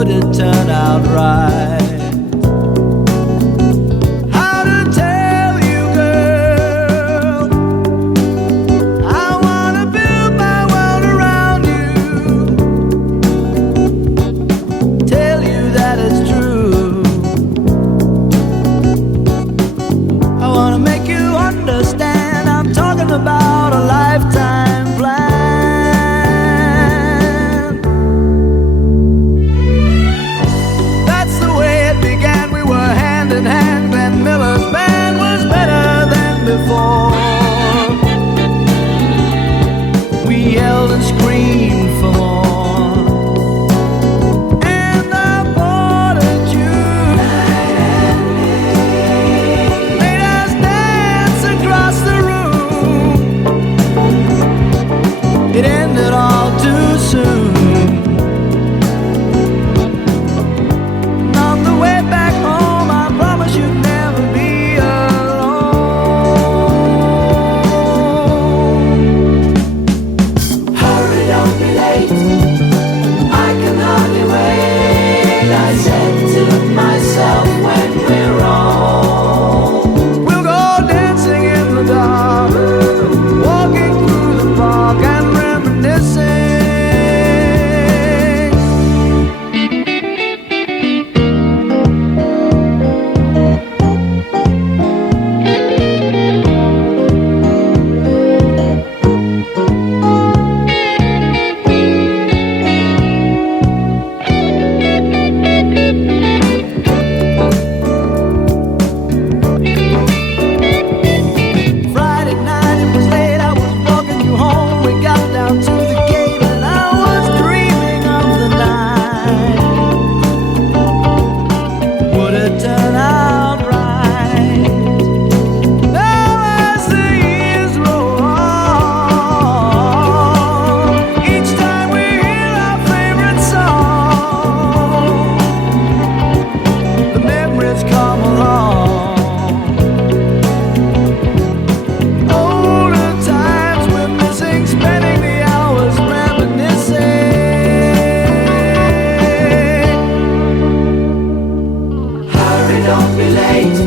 would it turn out right? How to tell you, girl, I wanna build my world around you, tell you that it's true. I wanna make you understand, I'm talking about a lifetime plan. That's the way it began, we were hand in hand. Glenn Miller's band was better than before. We yelled and screamed for more, and I bought a June made us dance across the room. It ended all too soon. And on the way back home, I promise you'd never be alone. Hurry, don't be late, I can hardly wait, I said to myself when we're home. We'll go dancing in the dark, walking through the park and reminiscing. Friday night, it was late, I was walking you home. We got down to the gate and I was dreaming of the night. Would it turn out right? Now as the years roll on, each time we hear our favorite song, the memories come along. Older times we're missing, spending the hours reminiscing. Hurry, don't be late,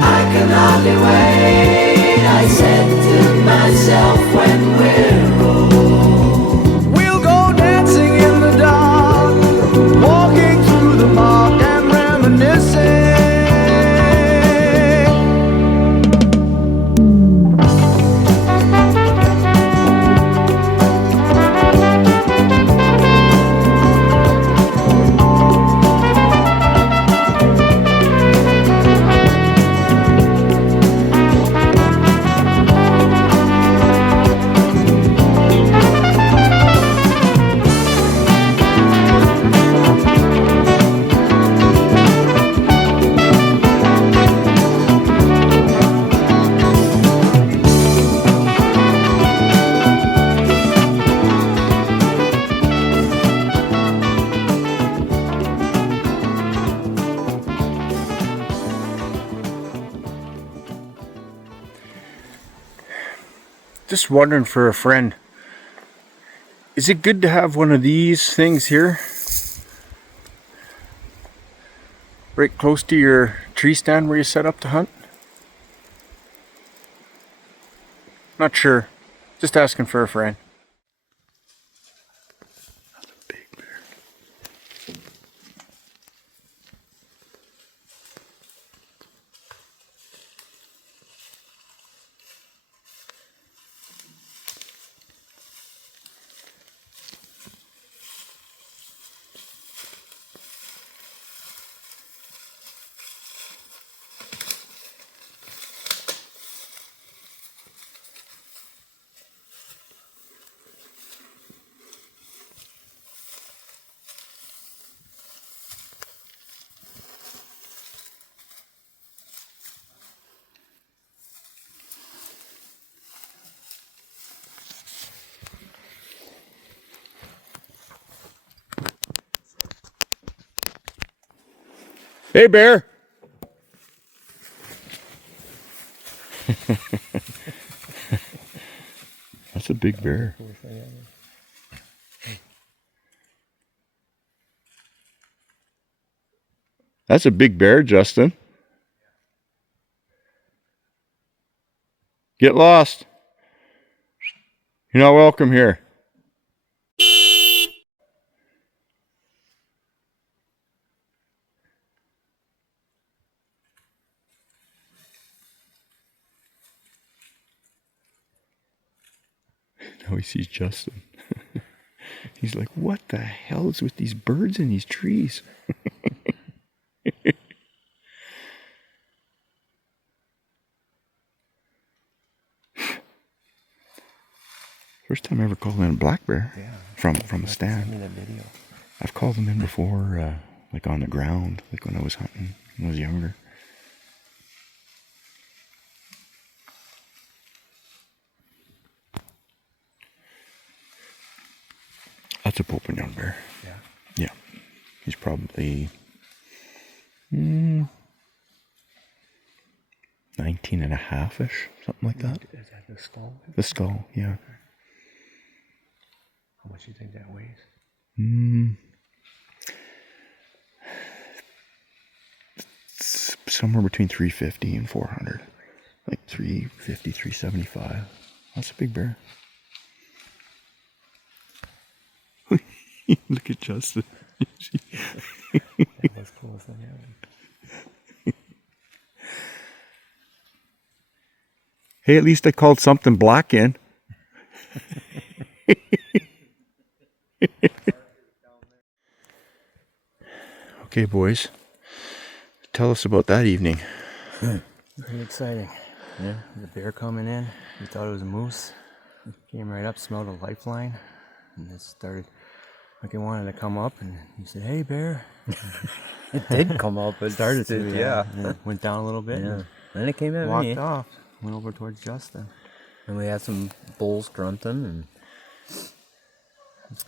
I can hardly wait, I said to myself when we're home. We'll go dancing in the dark, walking through the park and reminiscing. Just wondering for a friend, is it good to have one of these things here right close to your tree stand where you set up to hunt? Not sure. Just asking for a friend. That's a big bear. Hey, bear. That's a big bear. That's a big bear, Justin. Get lost. You're not welcome here. Now he sees Justin. He's like, what the hell is with these birds in these trees? First time I ever called in a black bear from a stand. I've called them in before, like on the ground, like when I was hunting when I was younger. That's a Pope and young bear. Yeah. Yeah. He's probably 19 and a half-ish, something like that. Is that the skull? The skull, yeah. How much do you think that weighs? Somewhere between 350 and 400. Like 350, 375. That's a big bear. Look at Justin. That was close than that. Hey, at least I called something black in. Okay, boys. Tell us about that evening. Pretty exciting. Yeah. The bear coming in. We thought it was a moose. Came right up, smelled a lifeline, and it started like it wanted to come up, and he said, "Hey, bear." It did come up. It Started to, yeah. And it went down a little bit. Yeah. And Then it came at walked me. off. Went over towards Justin. And we had some bulls grunting, and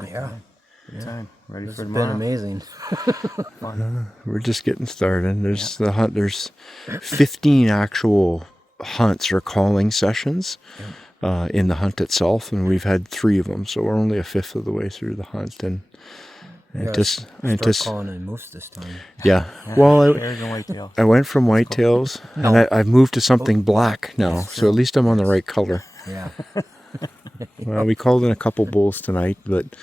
yeah, Good time. Ready it's for been tomorrow. amazing. We're just getting started. There's the hunt. There's 15 actual hunts or calling sessions in the hunt itself, and we've had 3 of them. So we're only a fifth of the way through the hunt, and Start calling it moose this time. yeah. Well, Bears and whitetail. I went from whitetails, and I've moved to something black now. So at least I'm on the right color. Yeah. Well, we called in a couple bulls tonight, but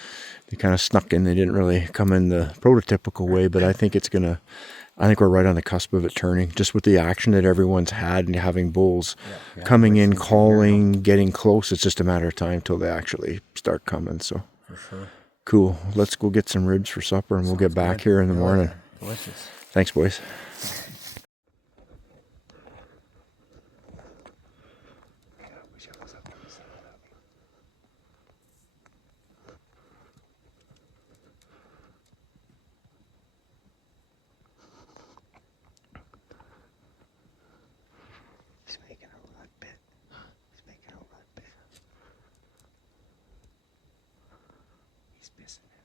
they kind of snuck in. They didn't really come in the prototypical way, but I think I think we're right on the cusp of it turning, just with the action that everyone's had and having bulls coming in, calling, getting close. It's just a matter of time till they actually start coming. So For sure. cool. Let's go get some ribs for supper, and we'll get back here in the morning. Delicious. Thanks, boys. He's making a rut bit. He's making a rut bit. He's missing it.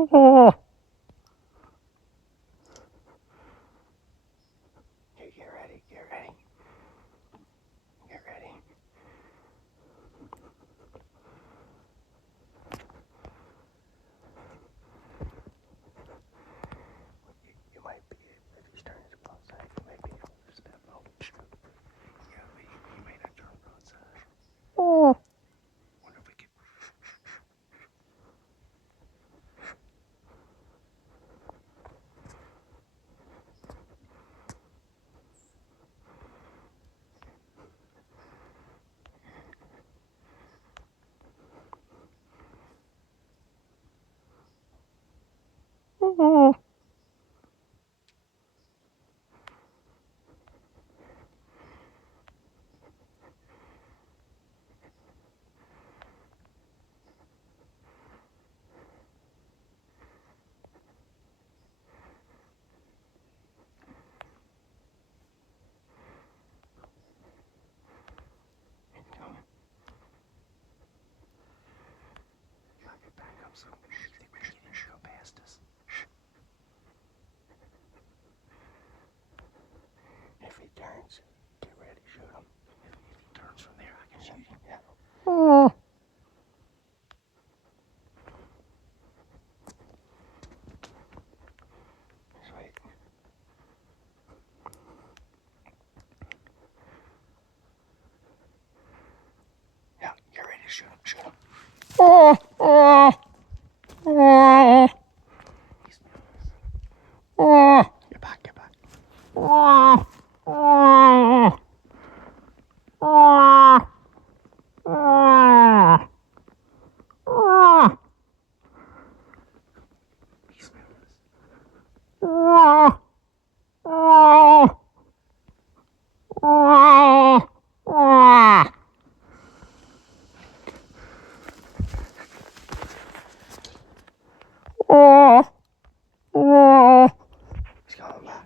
Okay, get ready, get ready. Get ready. You might be, if he's turning to broadside, you might be able to step out. Yeah, but you might not turn broadside. Wonder if we could. Get back, get back. He's coming back.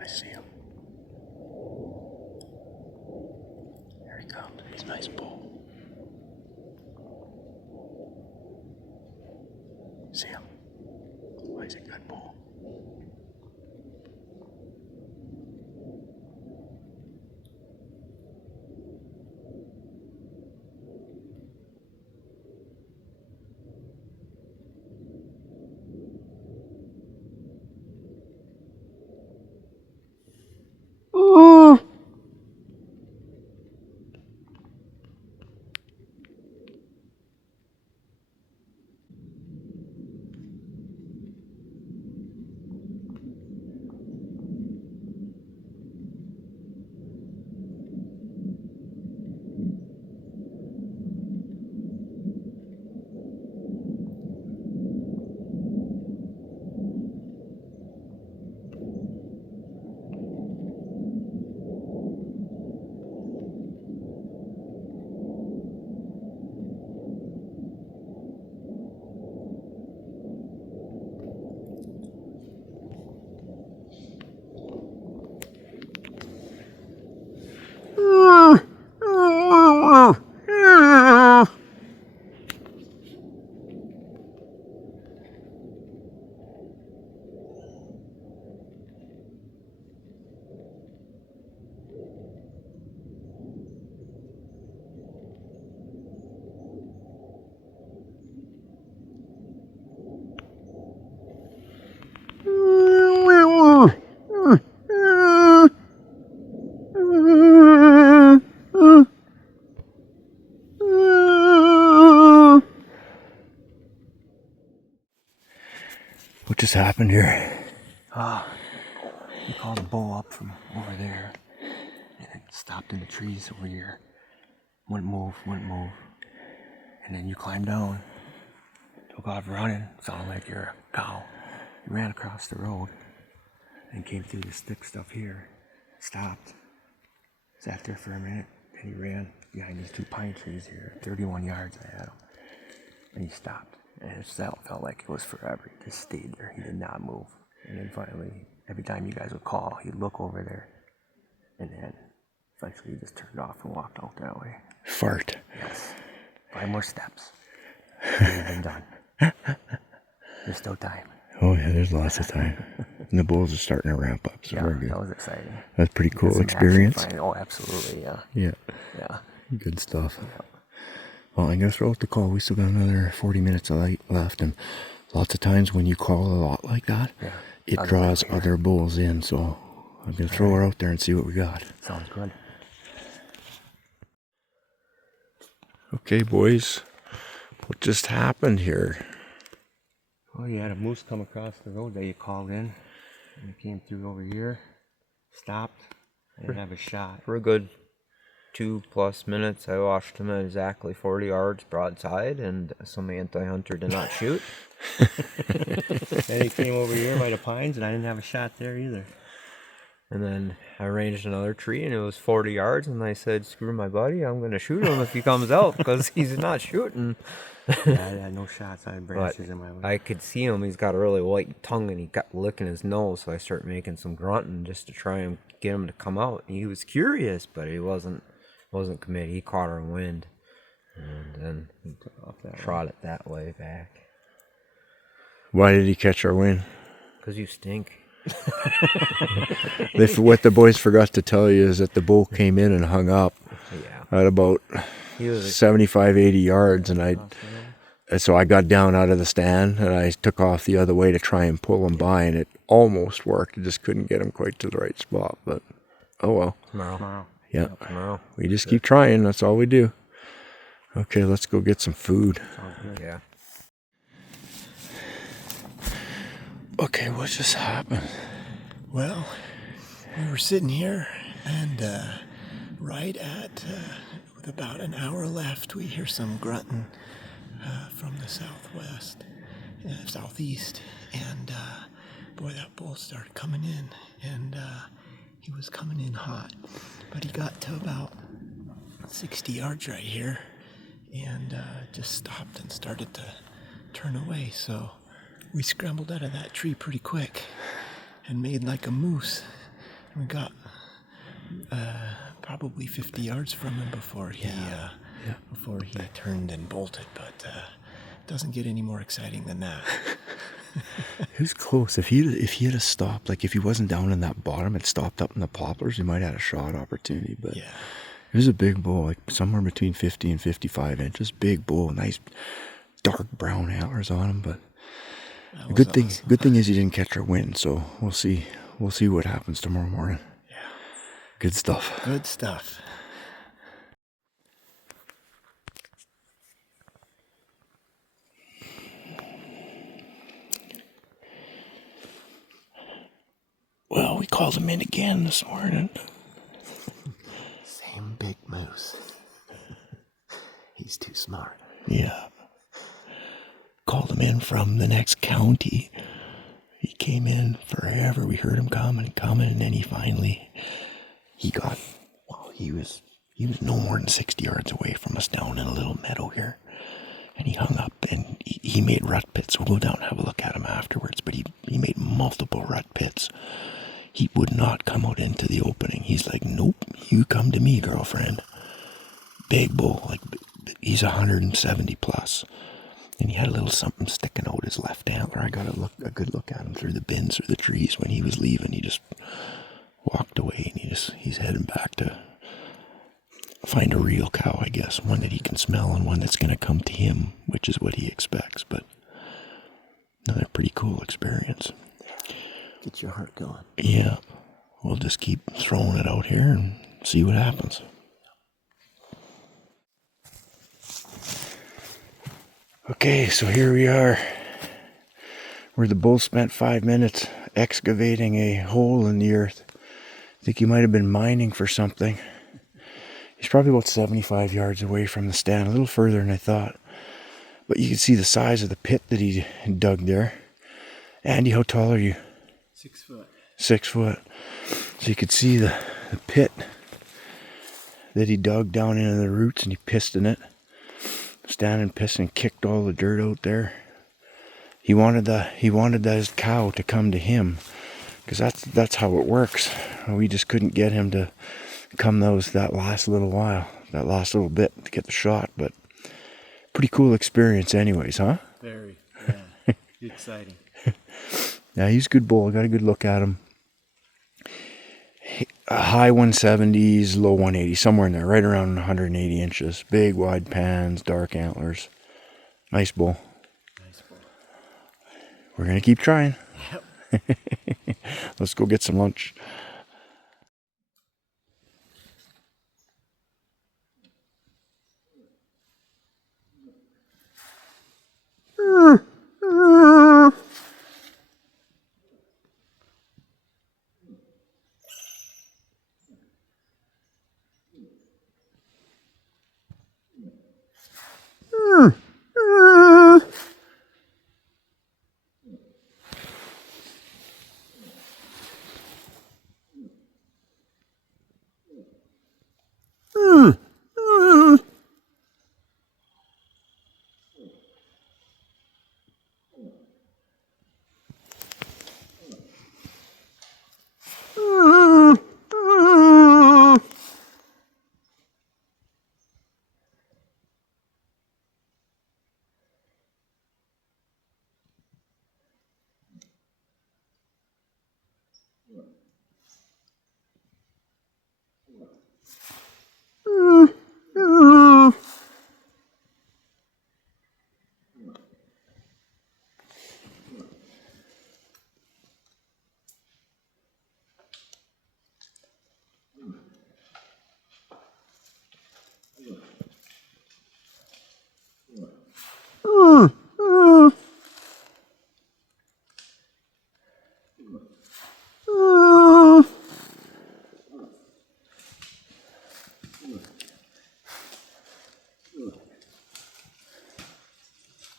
I see him. There he comes. He's a nice bull. See him? Oh, he's a good bull. What just happened here? We called the bull up from over there, and it stopped in the trees over here. Wouldn't move. And then you climbed down, took off running, sounded like you're a cow. You ran across the road and came through this thick stuff here, stopped, sat there for a minute, and he ran behind these two pine trees here, 31 yards I had him, and he stopped. And it felt like it was forever. He just stayed there. He did not move. And then finally, every time you guys would call, he'd look over there. And then eventually he just turned off and walked out that way. Fart. Yes. 5 more steps. We've been done. There's still time. Oh yeah, there's lots of time. And the bulls are starting to ramp up. So Yeah, very good. that was exciting. That's a pretty Get cool some experience. action finally. Oh, absolutely, yeah. Yeah. Yeah. Good stuff. Well, I'm going to throw out the call. We still got another 40 minutes of light left. And lots of times when you call a lot like that, it draws other bulls in. So I'm going to throw her out there and see what we got. Sounds good. Okay, boys. What just happened here? Oh, you had a moose come across the road that you called in. And he came through over here. Stopped. I didn't have a shot. For a good 2+ minutes, I watched him at exactly 40 yards broadside, and some anti-hunter did not shoot. Then he came over here by the pines, and I didn't have a shot there either. And then I ranged another tree, and it was 40 yards, and I said, screw my buddy, I'm going to shoot him if he comes out, because he's not shooting. Yeah, I had no shots. I had branches in my way. I could see him. He's got a really white tongue, and he kept licking his nose, so I started making some grunting just to try and get him to come out. He was curious, but he wasn't committed. He caught our wind, and then he trot it that way back. Why did he catch our wind? Because you stink. What the boys forgot to tell you is that the bull came in and hung up at about 75, 80 yards, and so I got down out of the stand and I took off the other way to try and pull him by, and it almost worked. I just couldn't get him quite to the right spot, but oh well. Tomorrow. Yeah. Tomorrow. We just keep trying. That's all we do. Okay, let's go get some food. Yeah. Okay, what just happened? Well, we were sitting here, and right at, with about an hour left, we hear some grunting from the southeast, and boy, that bull started coming in, and he was coming in hot, but he got to about 60 yards right here, and just stopped and started to turn away, so we scrambled out of that tree pretty quick and made like a moose. We got probably 50 yards from him before he turned and bolted, but it doesn't get any more exciting than that. It was close. If he had stopped, like if he wasn't down in that bottom, it stopped up in the poplars, he might have had a shot opportunity, but it was a big bull, like somewhere between 50 and 55 inches. Big bull, nice dark brown antlers on him, but good thing is he didn't catch our wind, so we'll see what happens tomorrow morning. Yeah. Good stuff. Good stuff. Well, we called him in again this morning. Same big moose. He's too smart. Yeah. Called him in from the next county. He came in forever. We heard him coming, and then he was no more than 60 yards away from us down in a little meadow here. And he hung up, and he made rut pits. We'll go down and have a look at him afterwards, but he made multiple rut pits. He would not come out into the opening. He's like, nope, you come to me, girlfriend. Big bull, like he's 170 plus. And he had a little something sticking out his left antler. I got a good look at him through the bins, through the trees. When he was leaving, he just walked away, and he's heading back to find a real cow, I guess. One that he can smell and one that's going to come to him, which is what he expects. But another pretty cool experience. Get your heart going. Yeah. We'll just keep throwing it out here and see what happens. Okay, so here we are, where the bull spent 5 minutes excavating a hole in the earth. I think he might have been mining for something. He's probably about 75 yards away from the stand, a little further than I thought. But you can see the size of the pit that he dug there. Andy, how tall are you? 6 foot. 6 foot. So you could see the pit that he dug down into the roots, and he pissed in it. Standing pissed and kicked all the dirt out there. He wanted his cow to come to him, because that's how it works. We just couldn't get him to come that last little while, that last little bit to get the shot. But pretty cool experience anyways, huh? Very, yeah. Exciting. Yeah, he's a good bull. I got a good look at him. High 170s, low 180s, somewhere in there, right around 180 inches. Big, wide pans, dark antlers. Nice bull. Nice bull. We're going to keep trying. Yep. Let's go get some lunch.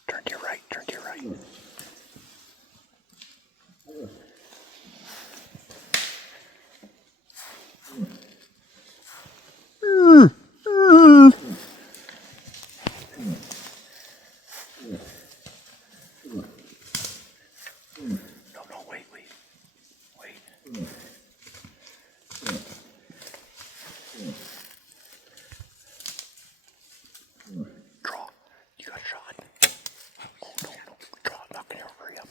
Turn to your right, turn to your right. No, wait. Draw. You got a shot. Oh, no. Draw. I'm not going to hurry up.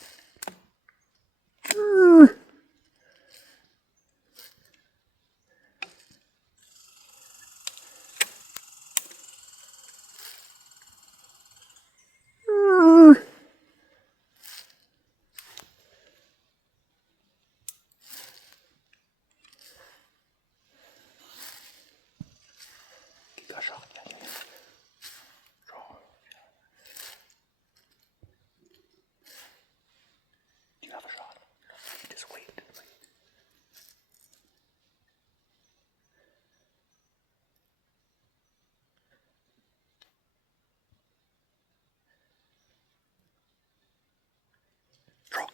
You got a shot. Yeah. Draw. Do you have a shot? Just wait. Draw.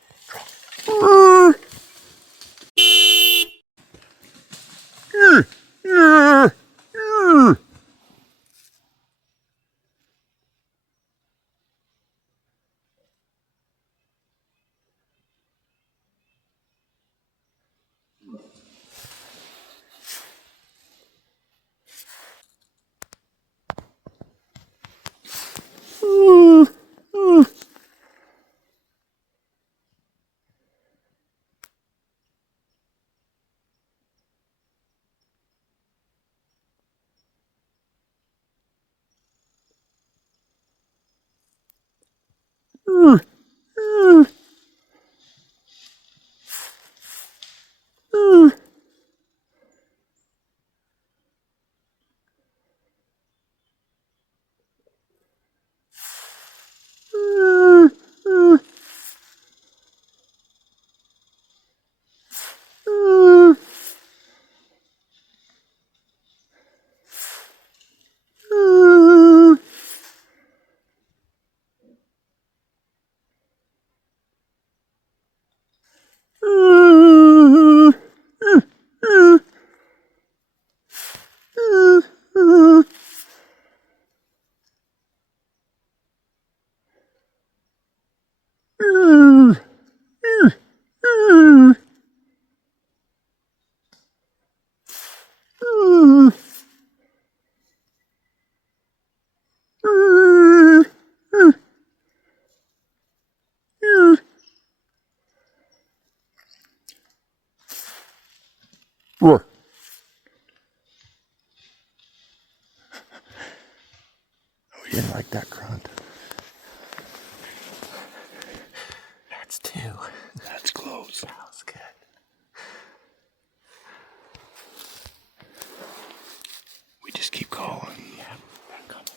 Roar. We didn't like that grunt. That's 2. That's close. That was good. We just keep calling. Yeah, back up.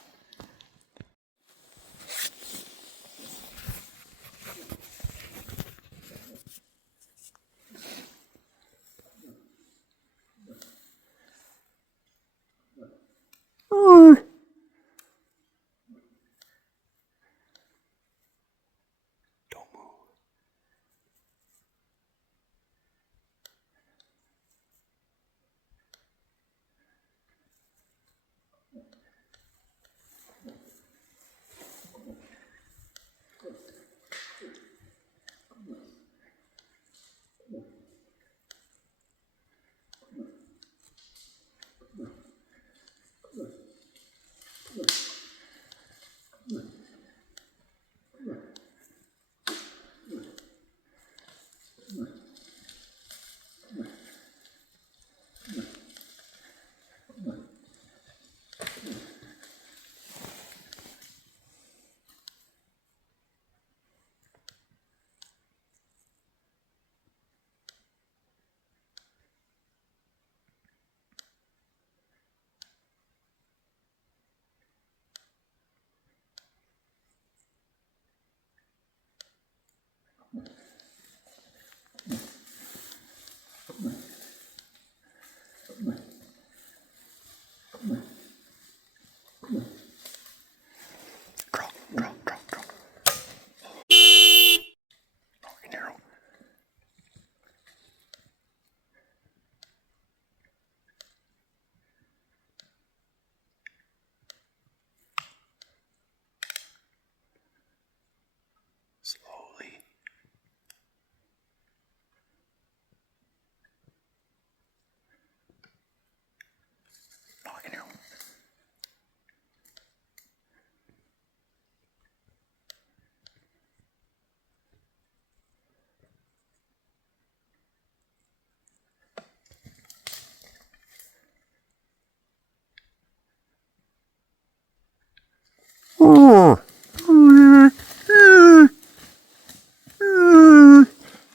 Don't move. Draw, draw, draw, draw. Long arrow. Slowly. Long arrow.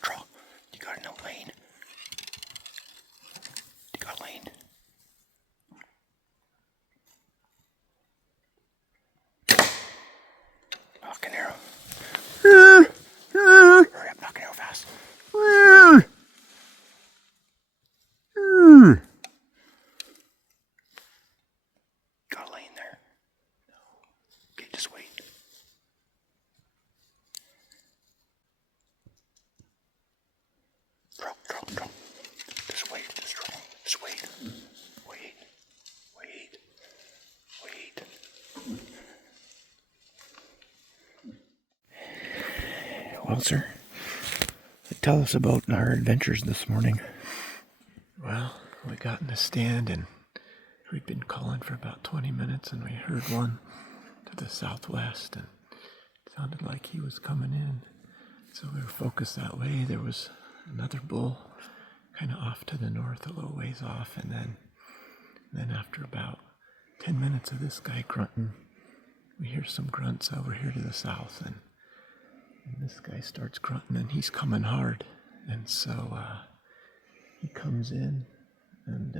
Draw. You got no lane. You got lane. Knock an arrow. Hurry up, knock an arrow fast. Got a lane there. Okay, just wait. Draw. Just wait, just draw. Just wait. Wait. Well, sir, tell us about our adventures this morning. Well, we got in the stand and we'd been calling for about 20 minutes and we heard one to the southwest and it sounded like he was coming in. So we were focused that way. There was another bull kind of off to the north, a little ways off, and then after about 10 minutes of this guy grunting, we hear some grunts over here to the south, and this guy starts grunting and he's coming hard. And so he comes in and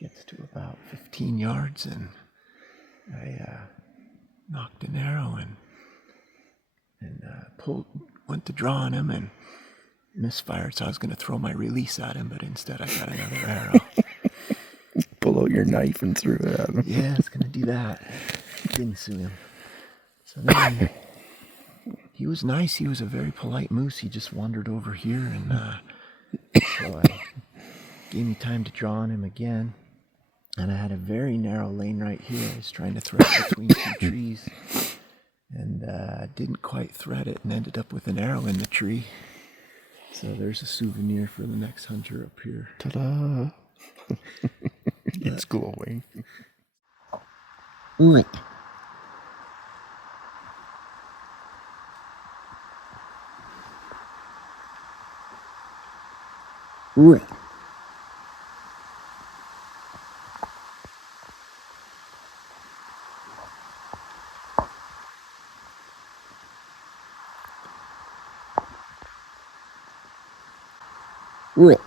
gets to about 15 yards, and I knocked an arrow and went to draw on him and misfired. So I was going to throw my release at him, but instead I got another arrow. Pull out your knife and threw it at him. Yeah, I was going to do that. Didn't sue him. So then he was nice. He was a very polite moose. He just wandered over here, and so I gave me time to draw on him again. And I had a very narrow lane right here. I was trying to thread between two trees, and didn't quite thread it, and ended up with an arrow in the tree. So there's a souvenir for the next hunter up here. Ta-da! It's glowing. Ugh.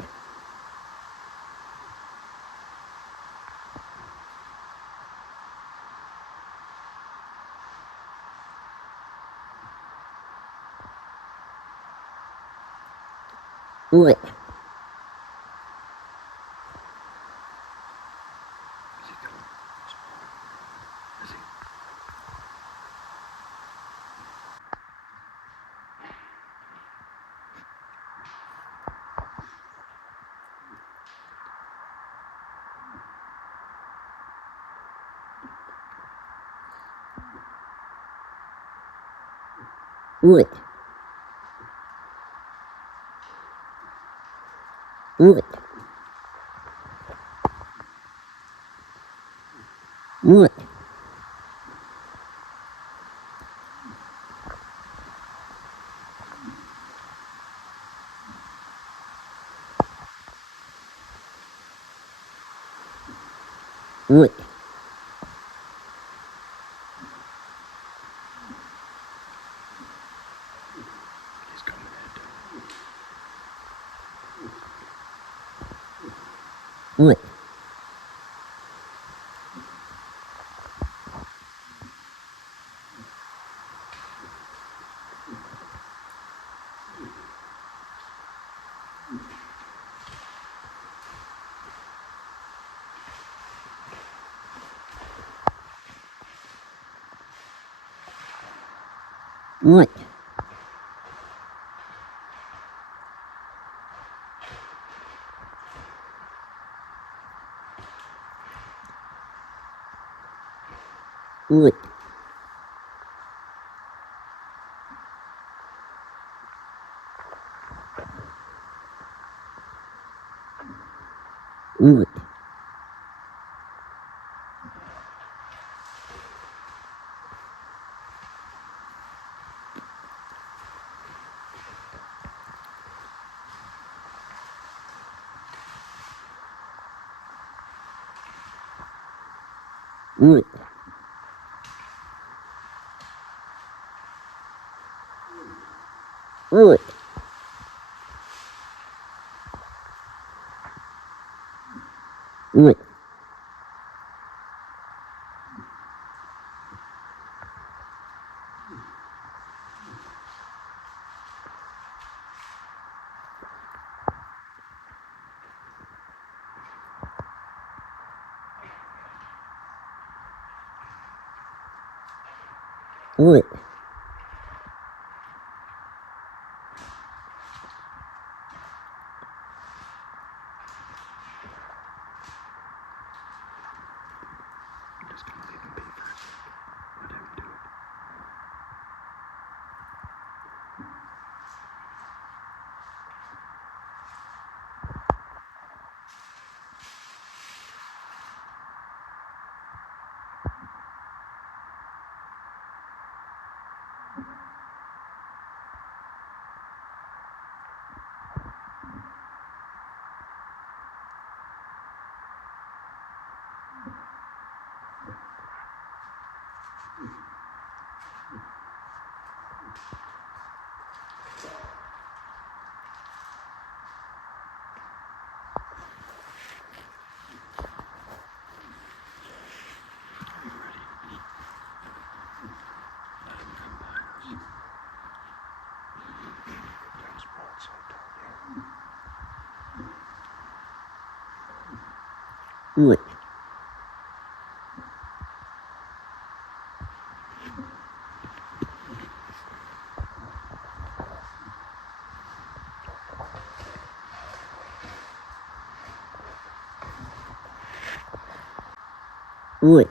Ugh. Ugh. Ugh. Ugh. Ugh. Ugh. Ugh. Ugh. Ugh. Ugh. Ugh. Ugh. Ugh. Ugh. Ugh.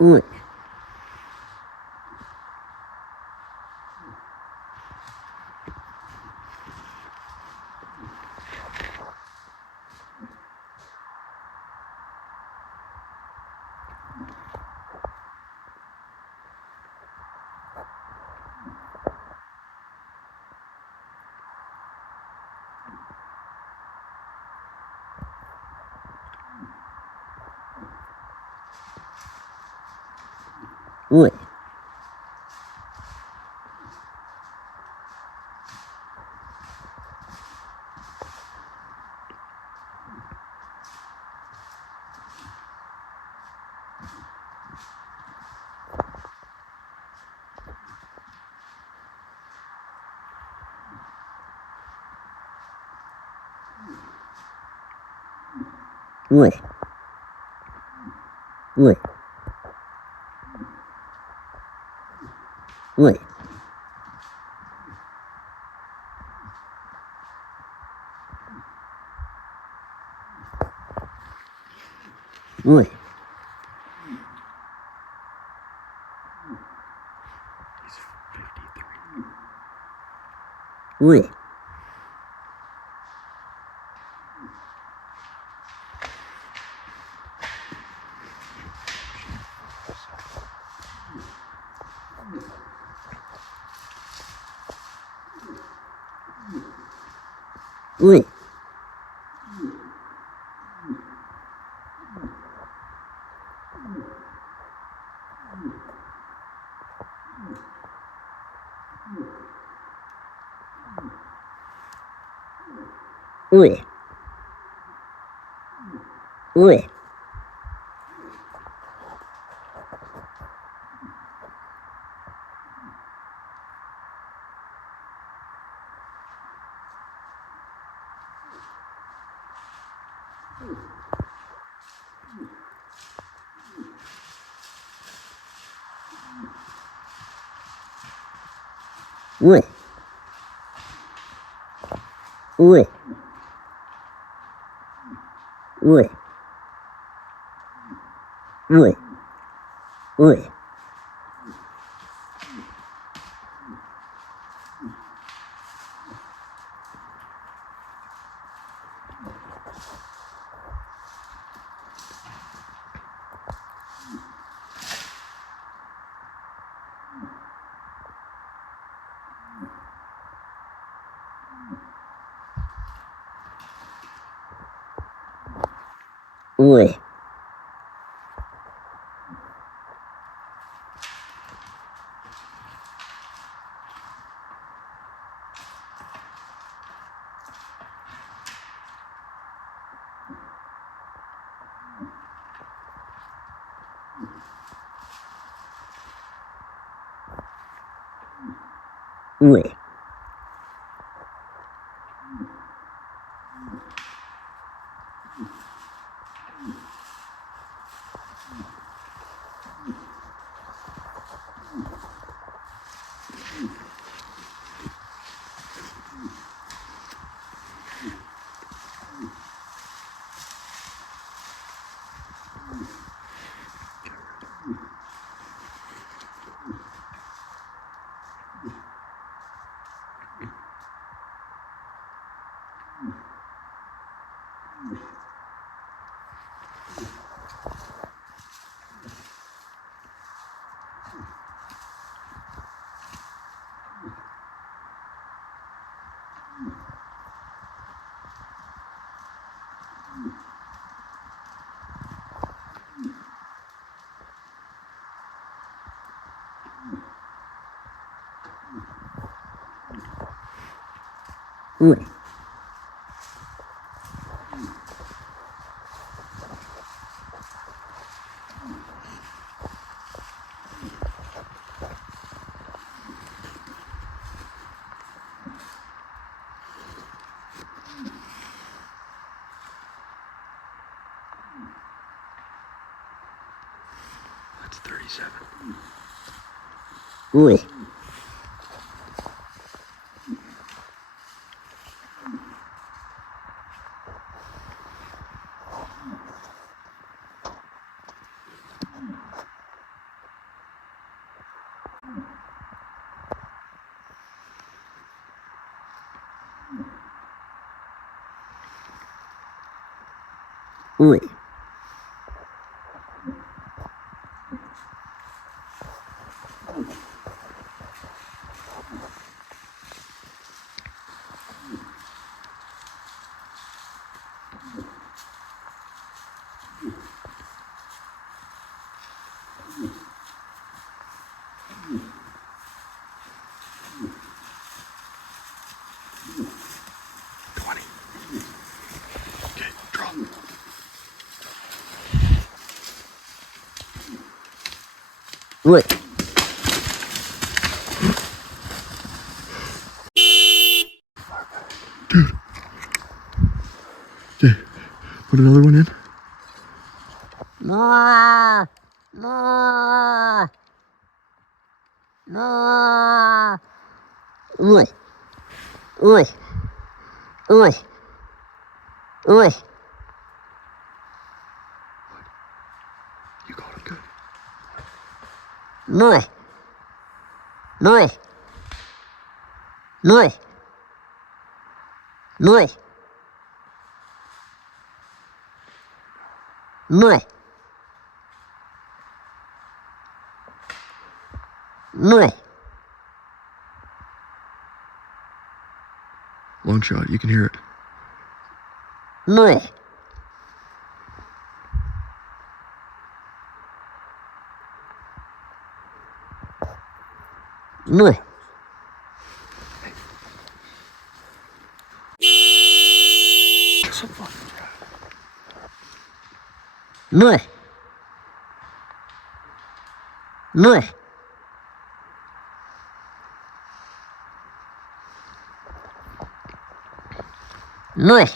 Ugh. Oi. Oi. Oi. Oi. Oi. Oi. Oi. Oi. Oi. Oi. Oi. Oi. Oi. Oi. Oi. Oi. Oi. That's 37. Oi. Oi. What? Okay, put another one in. No, no, no. Oi, oi, oi, oi. You got him good. Noi, noi, noi, noi, noi, noi. Long shot, you can hear it. Noi. Noi. Noi. Noi. Noi.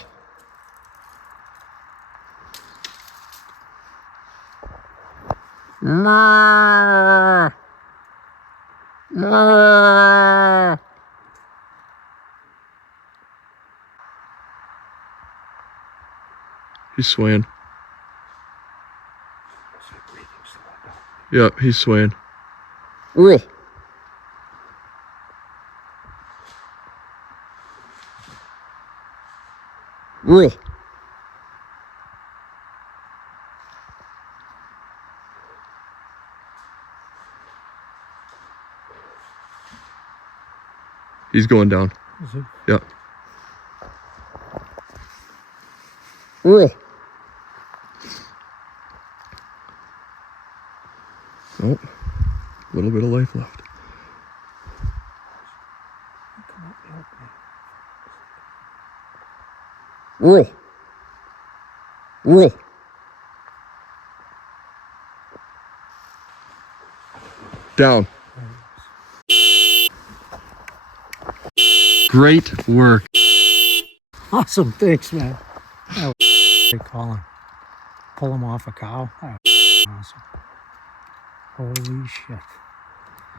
No. No. He's swaying. Yep, he's swaying. Oi. Oi. He's going down. Yep. Oi. Oh, a little bit of life left. Oi. Oi. Down. Great work. Awesome, thanks, man. That was great calling. Pull him off a cow. That was awesome. Holy shit.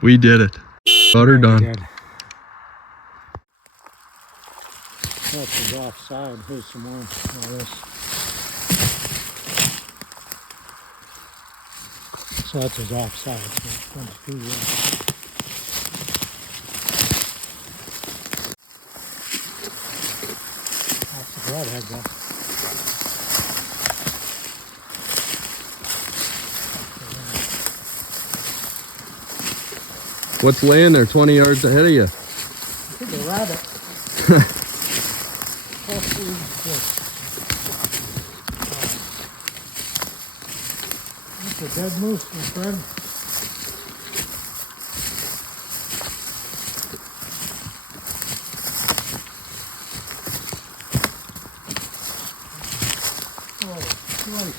We did it. Got her Yeah, we done. did. That was offside. Here's some more of this. So that's his offside. So that's pretty good. That's the broadhead though. What's laying there 20 yards ahead of you? I think a rabbit. Hopefully good. That's a dead moose, my friend. Oh, right.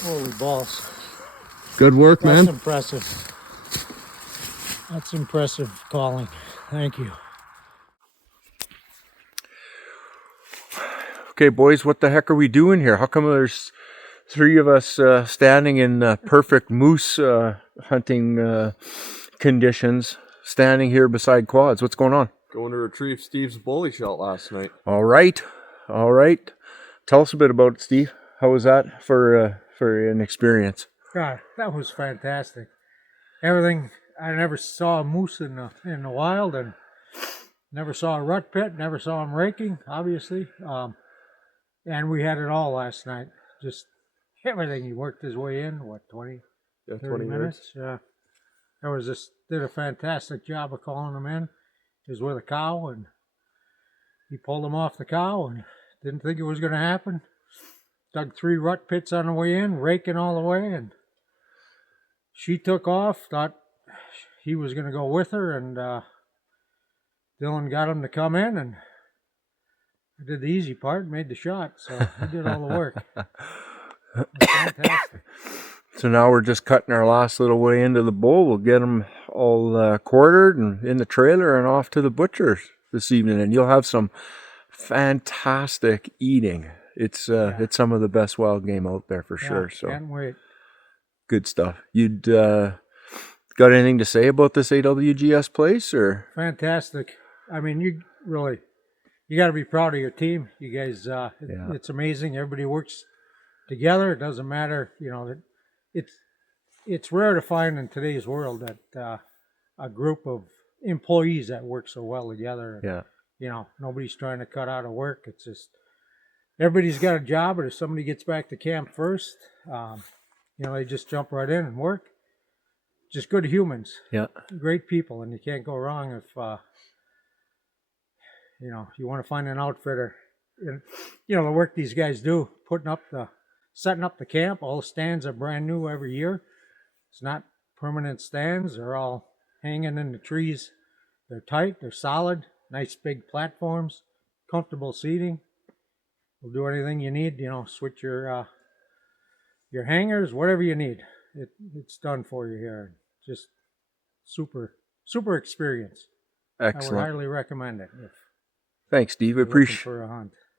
Holy balls. Good work, That's man. impressive. That's impressive calling. Thank you. Okay, boys, what the heck are we doing here? How come there's three of us standing in perfect moose hunting conditions, standing here beside quads? What's going on? Going to retrieve Steve's bully shot last night. All right, all right. Tell us a bit about it, Steve. How was that for an experience? God, that was fantastic. Everything. I never saw a moose in the wild, and never saw a rut pit. Never saw him raking, obviously. And we had it all last night. Just everything. He worked his way in. What, 20, 30 minutes? Yeah. That was just did a fantastic job of calling him in. He was with a cow, and he pulled him off the cow, and didn't think it was going to happen. Dug 3 rut pits on the way in, raking all the way, and she took off. Thought he was going to go with her, and Dylan got him to come in, and I did the easy part, made the shot, so he did all the work. It was fantastic. So now we're just cutting our last little way into the bull. We'll get them all quartered and in the trailer and off to the butcher's this evening. And you'll have some fantastic eating. It's some of the best wild game out there for sure. So Can't wait. good stuff. You'd got anything to say about this AWGS place or? Fantastic. I mean, you got to be proud of your team. You guys, it's amazing. Everybody works together. It doesn't matter, it's rare to find in today's world that a group of employees that work so well together. Yeah. Nobody's trying to cut out of work. It's just everybody's got a job, but if somebody gets back to camp first, they just jump right in and work. Just good humans. Yeah. Great people, and you can't go wrong if you want to find an outfitter. And, the work these guys do, setting up the camp. All the stands are brand new every year. It's not permanent stands. They're all hanging in the trees. They're tight. They're solid. Nice big platforms. Comfortable seating. We'll do anything you need. Switch your hangers, whatever you need. It's done for you here. Just super experience. Excellent. I would highly recommend it. Thanks, Steve. I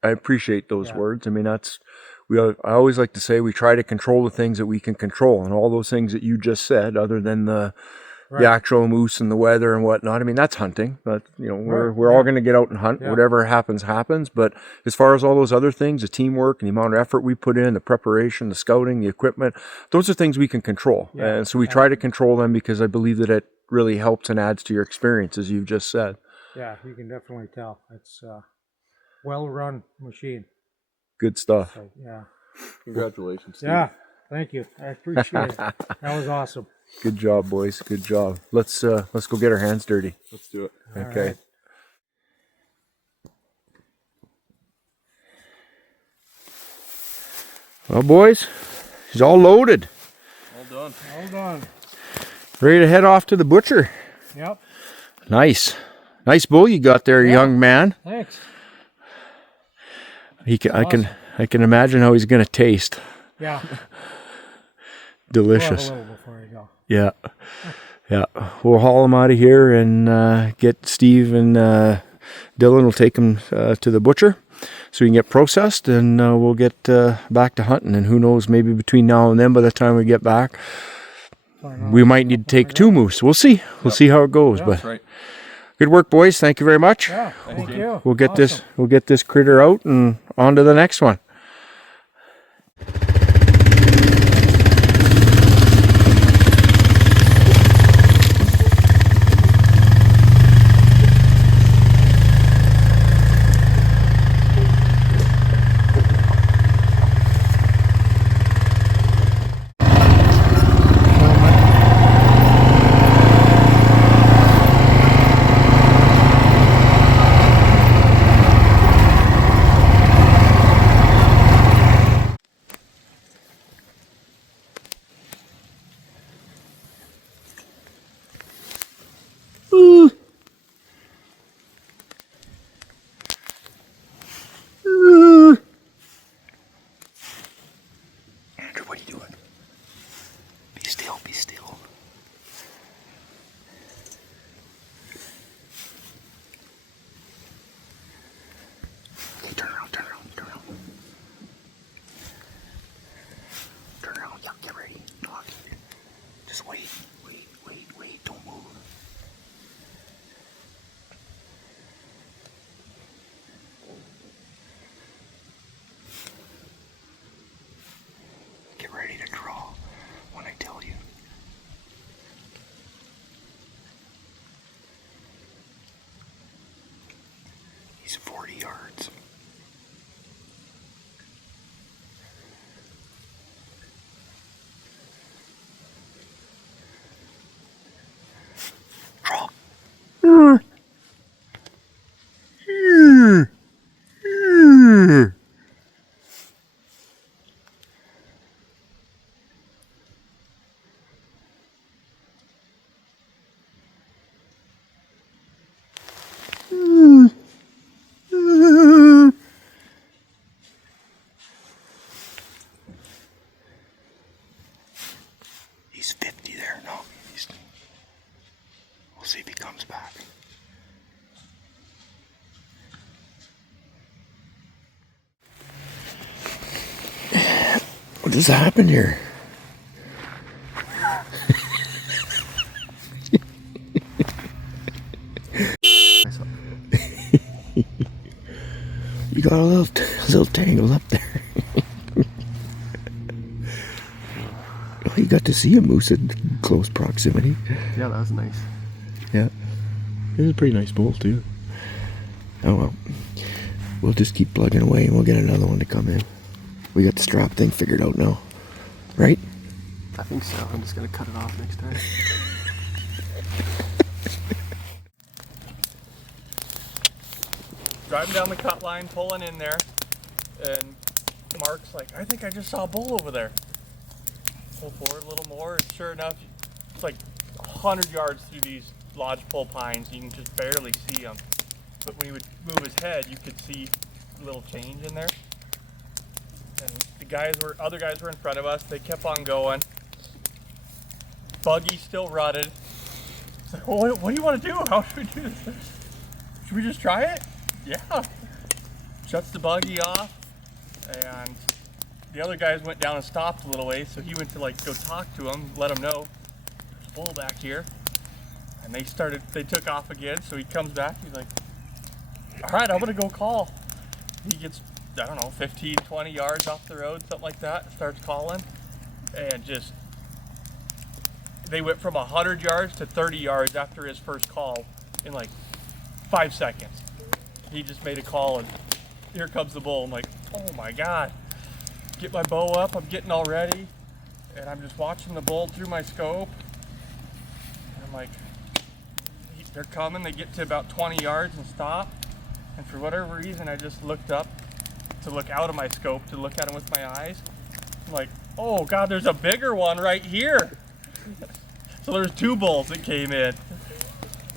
appreciate those words. I mean, I always like to say we try to control the things that we can control, and all those things that you just said, other than the actual moose and the weather and whatnot. I mean, that's hunting. But we're all going to get out and hunt. Yeah. Whatever happens. But as far as all those other things, the teamwork and the amount of effort we put in, the preparation, the scouting, the equipment, those are things we can control. Yeah. And so we try to control them because I believe that it really helps and adds to your experience, as you've just said. Yeah, you can definitely tell. It's a well-run machine. Good stuff. So, yeah. Congratulations, Steve. Yeah, thank you. I appreciate it. That was awesome. Good job, boys. Good job. Let's go get our hands dirty. Let's do it. Okay. Right. Well, boys, he's all loaded. All done. Ready to head off to the butcher. Yep. Nice bull you got there, young man. Thanks. Awesome. I can imagine how he's gonna taste. Yeah. Delicious. We'll have a little before you go. Yeah. We'll haul him out of here and get Steve and Dylan will take him to the butcher so he can get processed, and we'll get back to hunting. And who knows, maybe between now and then, by the time we get back, we might need to take 2 moose. We'll see. We'll see how it goes. But right. Good work, boys. Thank you very much. Yeah, thank you. We'll get this critter out and on to the next one. He's 40 yards. Draw. What just happened here? You got a little tangled up there. Well, you got to see a moose in close proximity. Yeah, that was nice. Yeah. It was a pretty nice bull, too. Oh, well. We'll just keep plugging away and we'll get another one to come in. We got the strap thing figured out now. Right? I think so. I'm just gonna cut it off next time. Driving down the cut line, pulling in there, and Mark's like, I think I just saw a bull over there. Pull forward a little more, and sure enough, it's like 100 yards through these lodgepole pines. You can just barely see him. But when he would move his head, you could see a little change in there. And the other guys were in front of us. They kept on going. Buggy still rutted. It's like, well, what do you want to do? How should we do this? Should we just try it? Yeah. Shuts the buggy off, and the other guys went down and stopped a little ways, so he went to like go talk to him, let him know there's a bull back here. And they took off again, so he comes back, he's like, all right, I'm gonna go call. He gets, I don't know, 15, 20 yards off the road, something like that, starts calling, and just, they went from 100 yards to 30 yards after his first call in like 5 seconds. He just made a call and here comes the bull. I'm like, oh my God. Get my bow up, I'm getting all ready, and I'm just watching the bull through my scope. And I'm like, they're coming, they get to about 20 yards and stop. And for whatever reason, I just looked up to look out of my scope, to look at him with my eyes. I'm like, oh God, there's a bigger one right here. So there's 2 bulls that came in.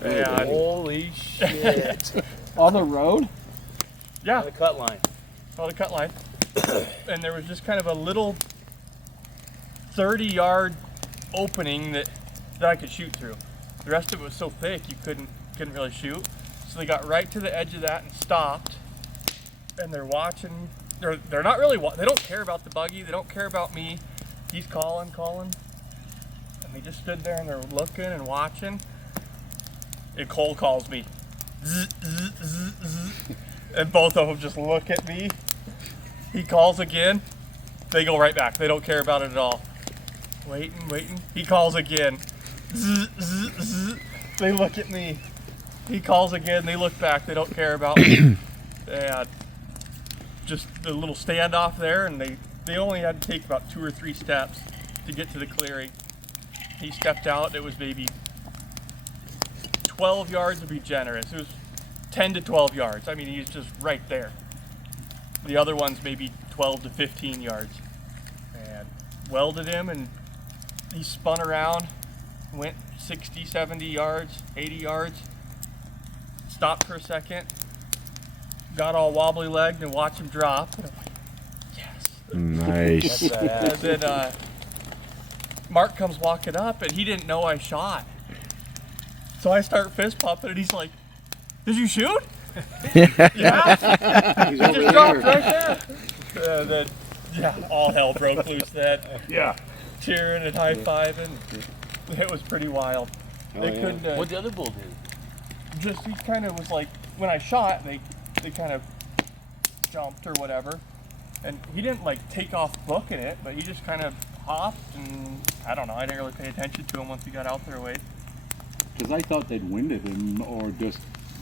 And Holy shit. On the road? yeah, The cut line. on the cut line. And there was just kind of a little 30-yard opening that I could shoot through. The rest of it was so thick you couldn't really shoot. So they got right to the edge of that and stopped. And they're watching. They're not really. They don't care about the buggy. They don't care about me. He's calling. And they just stood there and they're looking and watching. And Cole calls me. Zzz, zzz, zzz, zzz. And both of them just look at me. He calls again. They go right back. They don't care about it at all. Waiting. He calls again. Zzz, zzz, zzz. They look at me. He calls again. They look back. They don't care about me. And just the little standoff there. And they only had to take about 2 or 3 steps to get to the clearing. He stepped out. It was maybe 12 yards would be generous. It was 10 to 12 yards. I mean, he's just right there. The other one's maybe 12 to 15 yards. And welded him, and he spun around, went 60, 70 yards, 80 yards, stopped for a second, got all wobbly legged and watched him drop. And I'm like, yes. Nice. And then Mark comes walking up, and he didn't know I shot. So I start fist pumping, and he's like, did you shoot? Yeah. He just dropped right there. And then, yeah, all hell broke loose then. Yeah. Cheering and high-fiving. It was pretty wild. They couldn't. What the other bull did? Just, he kind of was like, when I shot, they kind of jumped or whatever. And he didn't like take off booking it, but he just kind of hopped, and I don't know, I didn't really pay attention to him once he got out there a ways. Because I thought they'd winded him or just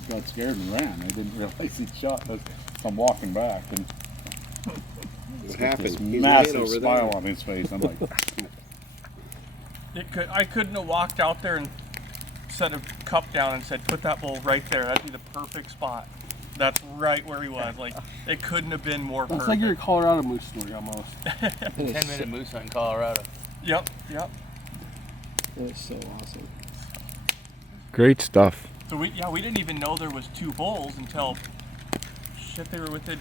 got scared and ran. I didn't realize he'd shot. I'm walking back and What happened? this He's massive laying over smile there. on his face. I'm like, I couldn't have walked out there and set a cup down and said, put that bull right there. That'd be the perfect spot. That's right where he was. Like, it couldn't have been more That's perfect. like your Colorado moose story almost. 10-minute moose hunt in Colorado. Yep. That's so awesome. Great stuff. So we didn't even know there was 2 bulls until they were within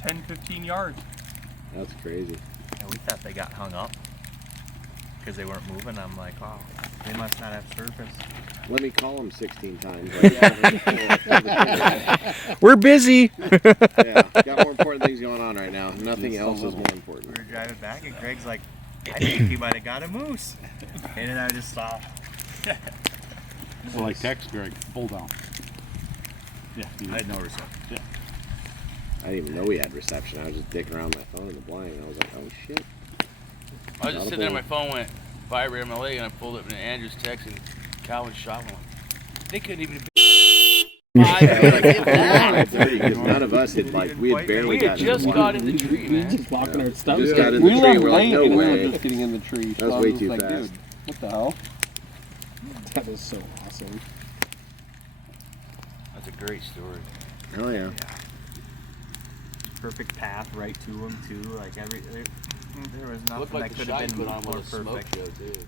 10, 15 yards. That's crazy. Yeah, we thought they got hung up. because they weren't moving. I'm like, oh, they must not have surface. Let me call them 16 times. We're busy. Yeah, got more important things going on right now. Nothing else is more important. We were driving back, and Greg's like, I think he might have got a moose. And then I just stopped. Well, I text Greg, pull down. Yeah, I had no reception. Yeah. I didn't even know we had reception. I was just dicking around my phone in the blind, and I was like, oh shit. I was just sitting there, my phone went vibrate on my leg, and I pulled up, and Andrew's texting Calvin shot one. They couldn't even Because none of us had, like, we had barely We had just got in the tree, man. Just locking our stomachs. Just got in the We tree. left We're like, late no and we were way. just getting in the tree. That was So I way was too like, fast. dude, what the hell? That is so awesome. That's a great story. Oh yeah. Perfect path right to him, too. Like, there was Looked nothing like that the could shot have you been put on more with a smoke perfect. show, too.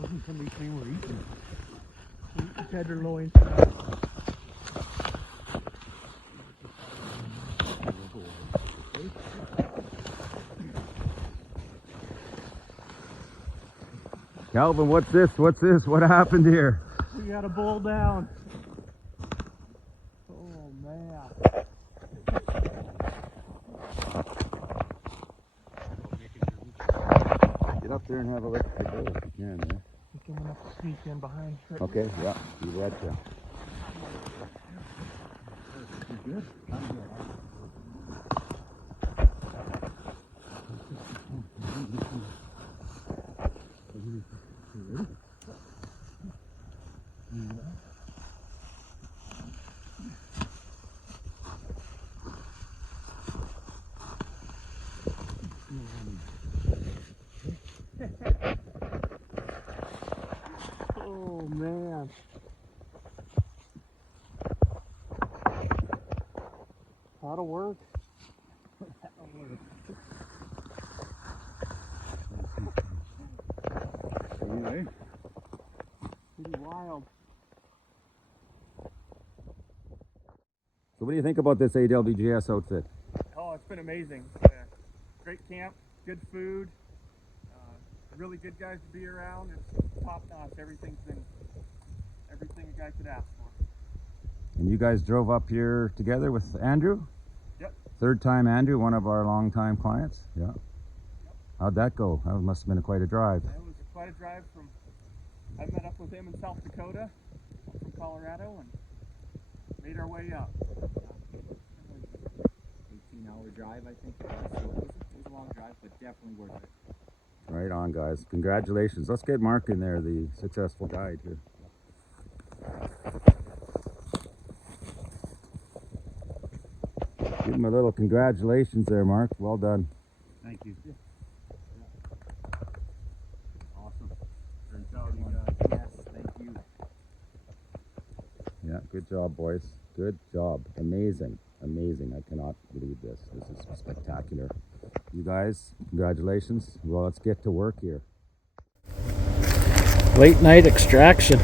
Wasn't somebody saying we're eating? Tenderloin. Calvin, what's this? What's this? What happened here? We got a bull down. Oh man. Get up there and have a look at the boat if you can, yeah. I'm gonna have to sneak in behind. Okay, yeah, you betcha. Oh man. That'll work. Anyway, Pretty wild. So what do you think about this AWGS outfit? Oh, it's been amazing. Great camp, good food, really good guys to be around. It's top notch. Everything's been everything a guy could ask for. And you guys drove up here together with Andrew? Yep. Third time Andrew, one of our longtime clients? Yeah. Yep. How'd that go? That must have been quite a drive. It was quite a drive from. I met up with him in South Dakota, from Colorado, and made our way up. 18-hour drive, I think it was. So it was a long drive, but definitely worth it. Right on, guys. Congratulations. Let's get Mark in there, the successful guide here. Give him a little congratulations there, Mark. Well done. thank you. Awesome. Great job, you guys. Yes, thank you. Yeah, good job, boys. Good job. Amazing. Amazing. I cannot believe this. This is spectacular. You guys, congratulations. Well, let's get to work here. Late night extraction.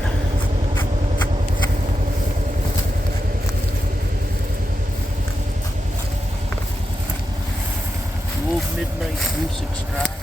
Old midnight goose extraction.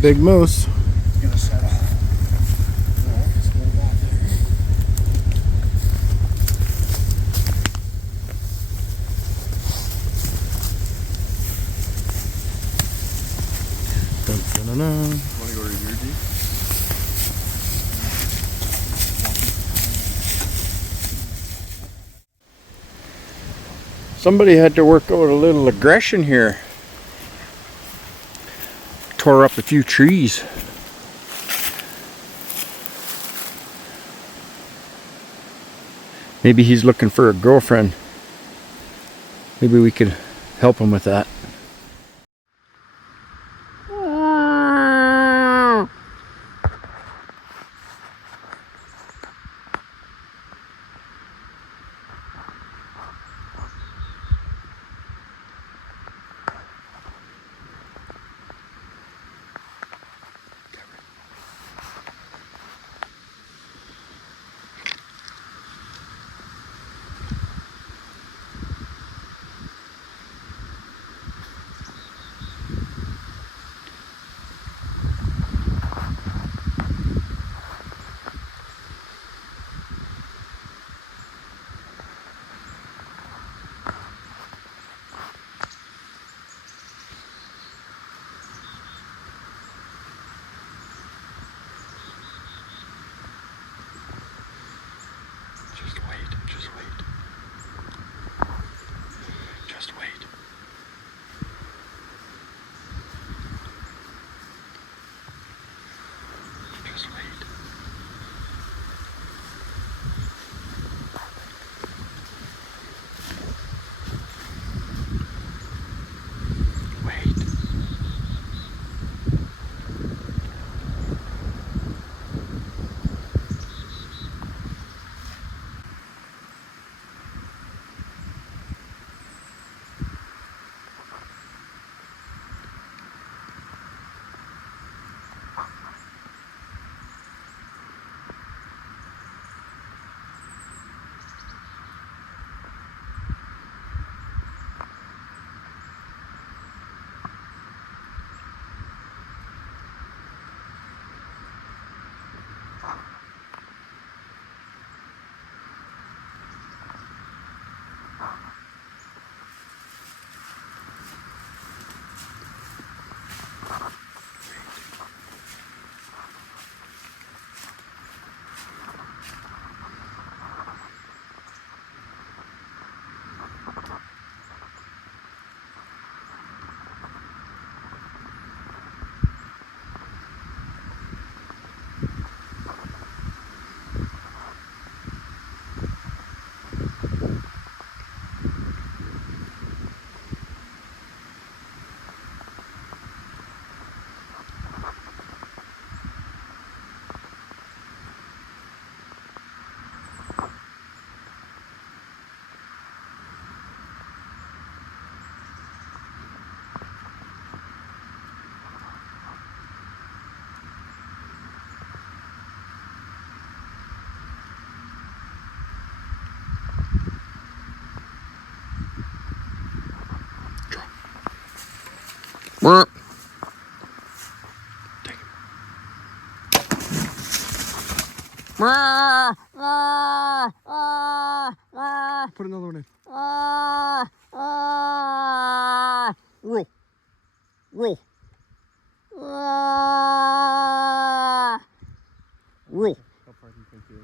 big moose. It's gonna settle. Alright, just go back there. Dun-dun-dun-dun. Want to go to your Jeep? Somebody had to work out a little aggression here. Tore up a few trees. Maybe he's looking for a girlfriend. Maybe we could help him with that. Put another one in. Roll. Roll. Roll. How far do you think he is?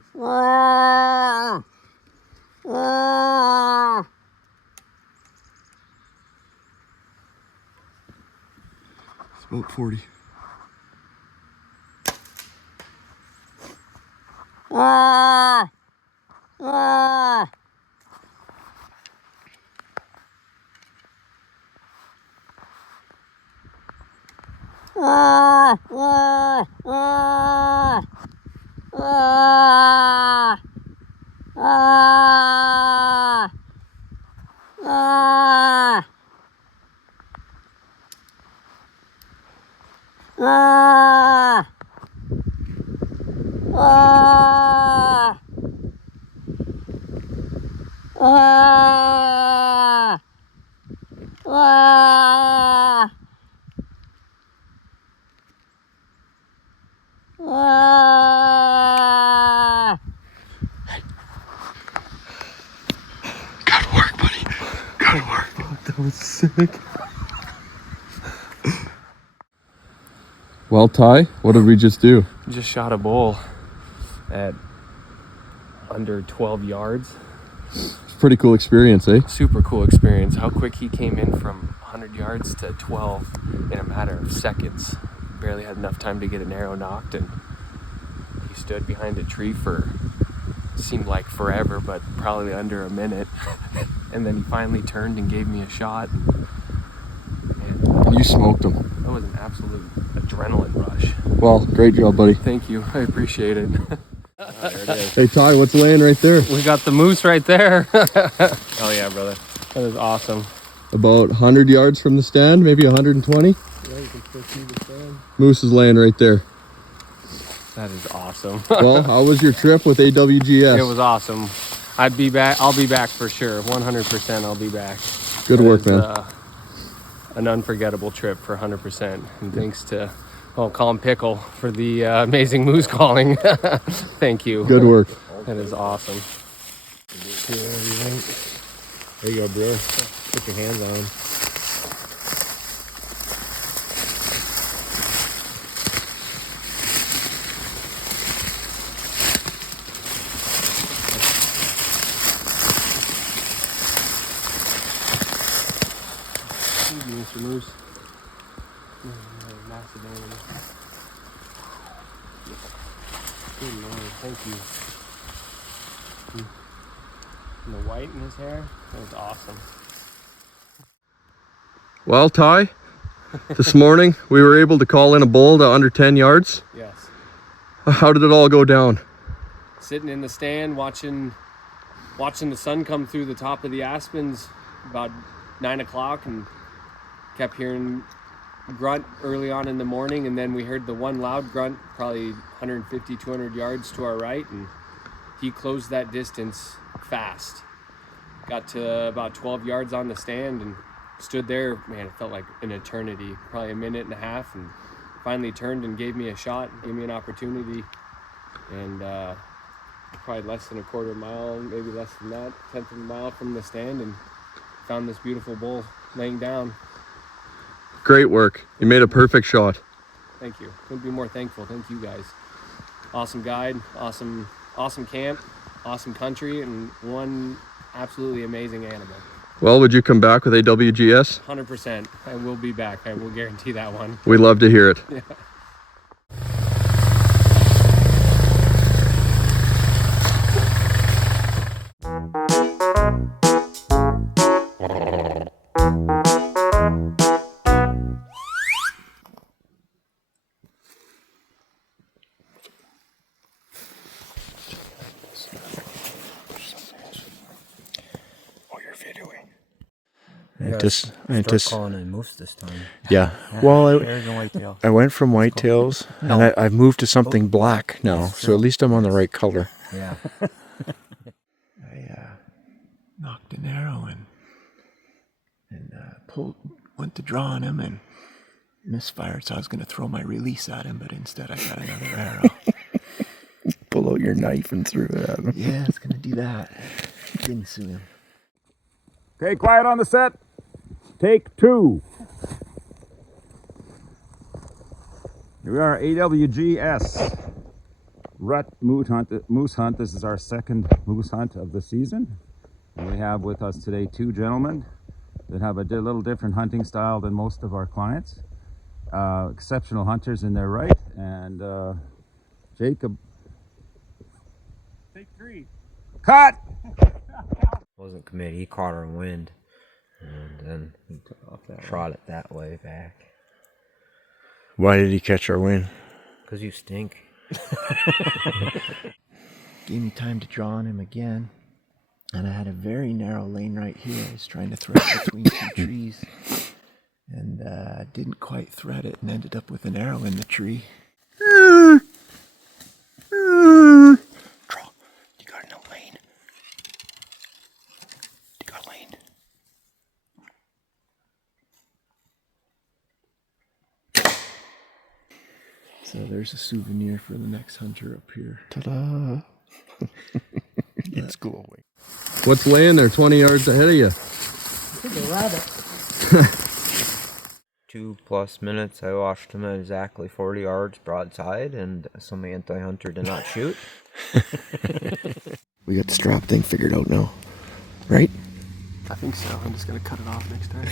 It's about 40. That was sick. Well, Ty, what did we just do? Just shot a bull at under 12 yards. It's a pretty cool experience, eh? Super cool experience. How quick he came in from 100 yards to 12 in a matter of seconds. Barely had enough time to get an arrow knocked, and he stood behind a tree for, seemed like forever, but probably under a minute. And then he finally turned and gave me a shot. You smoked him. That was an absolute adrenaline rush. Well, great job, buddy. Thank you. I appreciate it. There it is. Hey, Ty, what's laying right there? We got the moose right there. Oh, yeah, brother. That is awesome. About 100 yards from the stand, maybe 120. Yeah, you can still see the stand. Moose is laying right there. That is awesome. Well, how was your trip with AWGS? It was awesome. I'd be back. I'll be back for sure. 100% I'll be back. Good work, man. An unforgettable trip for 100%. And thanks to, well, call him Pickle for the amazing moose calling. Thank you. Good work. That is awesome. There you go, bro. Put your hands on him. Thank you, Mr. Moose. Massive animal. Good Lord, thank you. And the white in his hair, that was awesome. Well, Ty, this morning we were able to call in a bull to under 10 yards. Yes. How did it all go down? Sitting in the stand watching the sun come through the top of the aspens about 9 o'clock, and kept hearing grunt early on in the morning, and then we heard the one loud grunt probably 150, 200 yards to our right, and he closed that distance fast. Got to about 12 yards on the stand and stood there. Man, it felt like an eternity, probably a minute and a half, and finally turned and gave me a shot, gave me an opportunity. And probably less than a quarter mile, maybe less than that, 1/10 of a mile from the stand, and found this beautiful bull laying down. Great work. You made a perfect shot. Thank you. Couldn't be more thankful. Thank you guys. Awesome guide, awesome camp, awesome country, and one absolutely amazing animal. Well, would you come back with AWGS? 100%. I will be back. I will guarantee that one. We love to hear it. Yeah. Start calling in moose this time. Yeah. Well, I went from whitetails, No. and I've moved to something black now, so at least I'm on the right color. Yeah. I knocked an arrow and went to draw on him and misfired, so I was going to throw my release at him, but instead I got another arrow. Pull out your knife and threw it at him. Yeah, I was going to do that. Didn't sue him. Okay, quiet on the set. Take 2. Here we are, AWGS rut moose hunt. This is our second moose hunt of the season. And we have with us today 2 gentlemen that have a little different hunting style than most of our clients. Exceptional hunters in their right. And Jacob. Take 3. Cut! Wasn't committed. He caught her wind, and then he trot it that way back. Why did he catch our win? Because you stink. Gave me time to draw on him again, and I had a very narrow lane right here. I was trying to thread it between 2 trees, and didn't quite thread it, and ended up with an arrow in the tree. Draw. You got no lane. You got lane. So there's a souvenir for the next hunter up here. Ta-da! It's glowing. What's laying there 20 yards ahead of you? think a rabbit. 2+ minutes, I watched him at exactly 40 yards broadside, and some anti-hunter did not shoot. We got the strap thing figured out now, right? I think so. I'm just gonna cut it off next time.